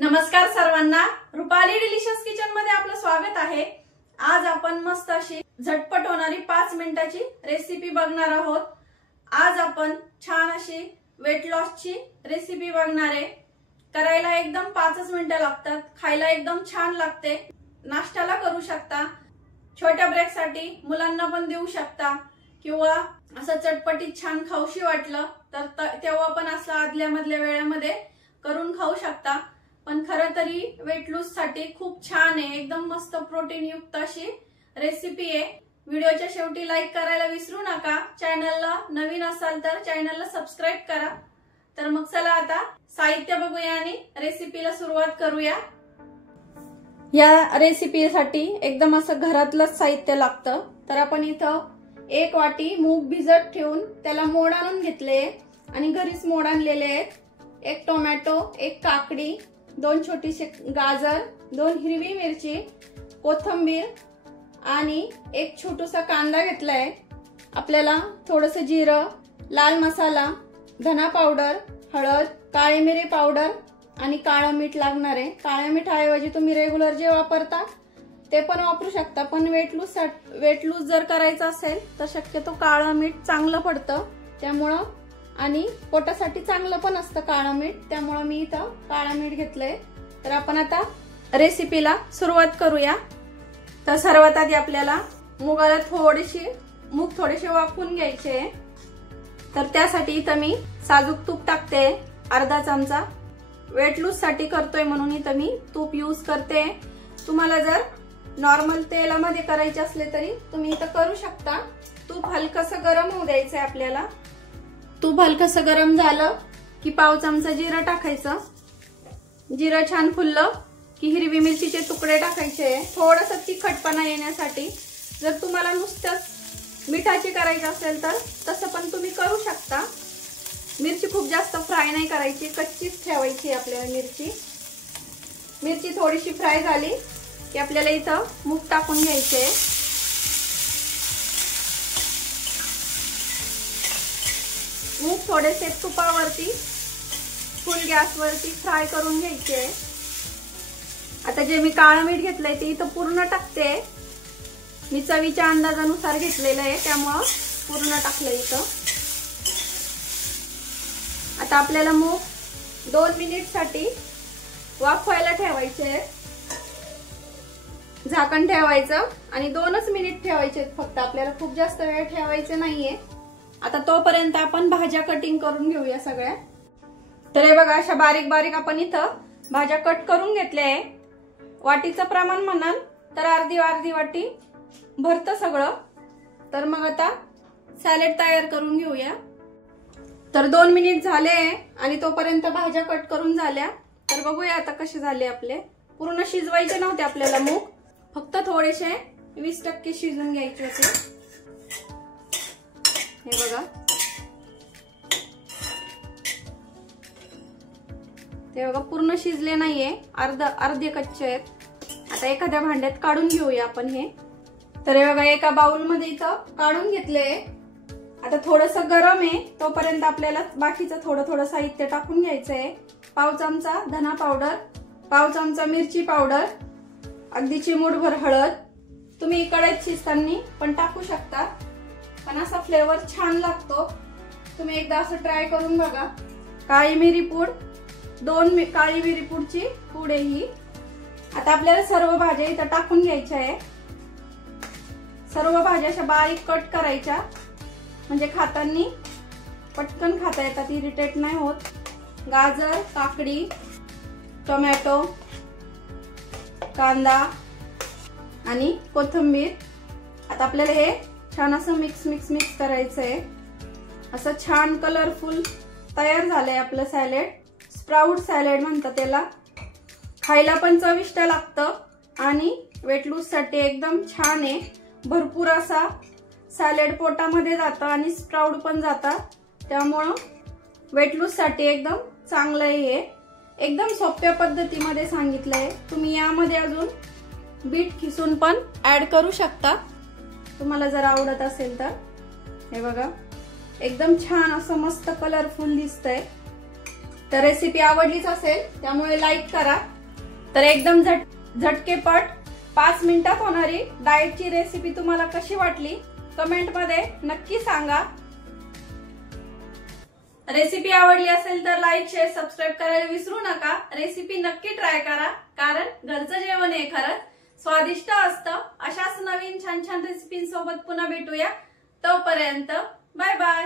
नमस्कार सर्वांना, Rupali delicious kitchen मध्ये आपलं स्वागत आहे। आज आपण मस्त अशी झटपट होणारी 5 मिनिटाची रेसिपी बघणार आहोत। आज आपण छान अशी वेट लॉस ची रेसिपी बघणार आहे। करायला एकदम 5 मिनिटं लागतात, खायला एकदम छान लागते। नाश्त्याला करू शकता, छोट्या ब्रेक साठी मुलांना पण देऊ शकता किंवा असं चटपटीत छान खाऊशी वाटलं तर तेव्हा पण असं आदल्या मधल्या वेळेमध्ये करून खाऊ शकता। पण खरं तरी वेट लूज साठी खूप छान आहे, एकदम मस्त प्रोटीन युक्त अशी रेसिपी आहे। व्हिडिओच्या शेवटी लाईक करायला विसरू नका। चॅनलला नवीन असाल तर चॅनलला सबस्क्राइब करा। तर मग चला आता साहित्य बघूया आणि रेसिपीला सुरुवात करूया। या रेसिपीसाठी एकदम असं घरातलंच साहित्य लागतं। तर आपण इथं 1 वाटी मूग भिजत ठेवून त्याला मोड आणून घेतले आणि घरीच मोड आणलेले आहेत। 1 टोमॅटो, 1 काकडी, 2 छोटीशी गाजर, 2 हिरवी मिरची, कोथिंबीर आणि 1 छोटासा कांदा घेतलाय। आपल्याला थोडंसं जिरं, लाल मसाला, धना पावडर, हळद, काळी मिरी पावडर आणि काळं मीठ लागणार आहे। काळ्या मिठाऐवजी तुम्ही रेग्युलर जे वापरता ते पण वापरू शकता, पण वेट लूज जर करायचं असेल तर शक्यतो काळं मीठ चांगलं पडतं त्यामुळं, आणि पोटासाठी चांगलं पण असतं काळं मीठ, त्यामुळे मी इथं काळं मीठ घेतलंय। तर आपण आता रेसिपीला सुरुवात करूया। तर सर्वात आधी आपल्याला मूग थोडेसे वाफवून घ्यायचे। तर त्यासाठी इथं मी साजूक तूप टाकते, अर्धा चमचा। वेट लूज साठी करतोय म्हणून इथं मी तूप यूज करते। तुम्हाला जर नॉर्मल तेलामध्ये करायचे असले तरी तुम्ही इथं करू शकता। तूप हलकसं गरम होऊ द्यायचंय आपल्याला। तूप हलकसं गरम झालं की पाव चमचा जिरं टाकायचं। जिरं छान फुललं की हिरवी मिरचीचे तुकडे टाकायचे, थोडंसं तिखटपणा येण्यासाठी। जर तुम्हाला नुसतंच मिठाची करायची असेल तर तसं पण तुम्ही करू शकता। मिरची खूप जास्त फ्राय नाही करायची, कच्चीच ठेवायची आपल्याला मिरची थोडीशी फ्राय झाली की आपल्याला इथं मूग टाकून घ्यायचे। मूग थोडेसे तुपावरती फुल गॅसवरती फ्राय करून घ्यायचे। आता जे मी काळं मीठ घेतलंय ते इथं पूर्ण टाकते। मी चवीच्या अंदाजानुसार घेतलेलं आहे त्यामुळं पूर्ण टाकलंय इथं। आता आपल्याला मूग 2 मिनिटसाठी वाफवायला ठेवायचे। झाकण ठेवायचं आणि 2च मिनिट ठेवायचे फक्त, आपल्याला खूप जास्त वेळ ठेवायचे नाहीये। आता तोपर्यंत आपण भाज्या कटिंग करून घेऊया सगळ्या। तर हे बघा, अशा बारीक बारीक आपण इथं भाज्या कट करून घेतल्या आहे। वाटीचं प्रमाण म्हणाल तर अर्धी वाटी भरतं सगळं। तर मग आता सॅलेड तयार करून घेऊया। तर 2 मिनिट झाले आणि तोपर्यंत भाज्या कट करून झाल्या। तर बघूया आता कसे झाले आपले। पूर्ण शिजवायचे नव्हते आपल्याला मूग, फक्त थोडेसे 20% शिजून घ्यायचे होते। हे बघा, ते बघा पूर्ण शिजले नाहीये, अर्धे कच्चे आहेत। आता एखाद्या भांड्यात काढून घेऊया आपण हे। तर हे बघा, एका बाउल मध्ये इथं काढून घेतले। आता थोडंसं गरम आहे तोपर्यंत आपल्याला बाकीचं थोडं साहित्य टाकून घ्यायचंय। पाव चमचा धना पावडर, पाव चमचा मिरची पावडर, अगदी चिमूटभर हळद। तुम्ही कढईत शिजताना पण टाकू शकता, पण असा फ्लेवर छान लागतो। तुम्ही एकदा असं ट्राय करून बघा। काळी मिरी पूड, 2 काळी मिरी पूडची पूड आहे ही। आता आपल्याला सर्व भाज्या इथं टाकून घ्यायच्या आहे। सर्व भाज्या अशा बारीक कट करायच्या, म्हणजे खाताना पटकन खाता येतात, इरिटेट नाही होत। गाजर, काकडी, टोमॅटो, कांदा आणि कोथिंबीर। आता आपल्याला हे छान असं मिक्स करायचंय। असं छान कलरफुल तयार झालंय आपलं सॅलेड। स्प्राउट सॅलेड म्हणतात त्याला। खायला पण चविष्ट लागतं आणि वेट लूज साठी एकदम छान आहे। भरपूर असा सॅलेड पोटामध्ये जातं आणि स्प्राउट पण जातात, त्यामुळं वेट लूज साठी एकदम चांगलं आहे हे। एकदम सोप्या पद्धतीमध्ये सांगितलंय। तुम्ही यामध्ये अजून बीट खिसून पण ऍड करू शकता तुम्हाला जर आवडत असेल तर। हे बघा, एकदम छान असं मस्त कलरफुल दिसतंय। तर रेसिपी आवडलीच असेल त्यामुळे लाईक करा। तर एकदम झटकेपट 5 मिनिटात होणारी डाएटची रेसिपी तुम्हाला कशी वाटली कमेंट मध्ये नक्की सांगा। रेसिपी आवडली असेल तर लाईक शेअर सबस्क्राईब करायला विसरू नका। रेसिपी नक्की ट्राय करा कारण घरचं जेवण आहे खरंच स्वादिष्ट असतं। अशाच नवीन छान छान रेसिपींसोबत पुन्हा भेटूया। तोपर्यंत बाय बाय।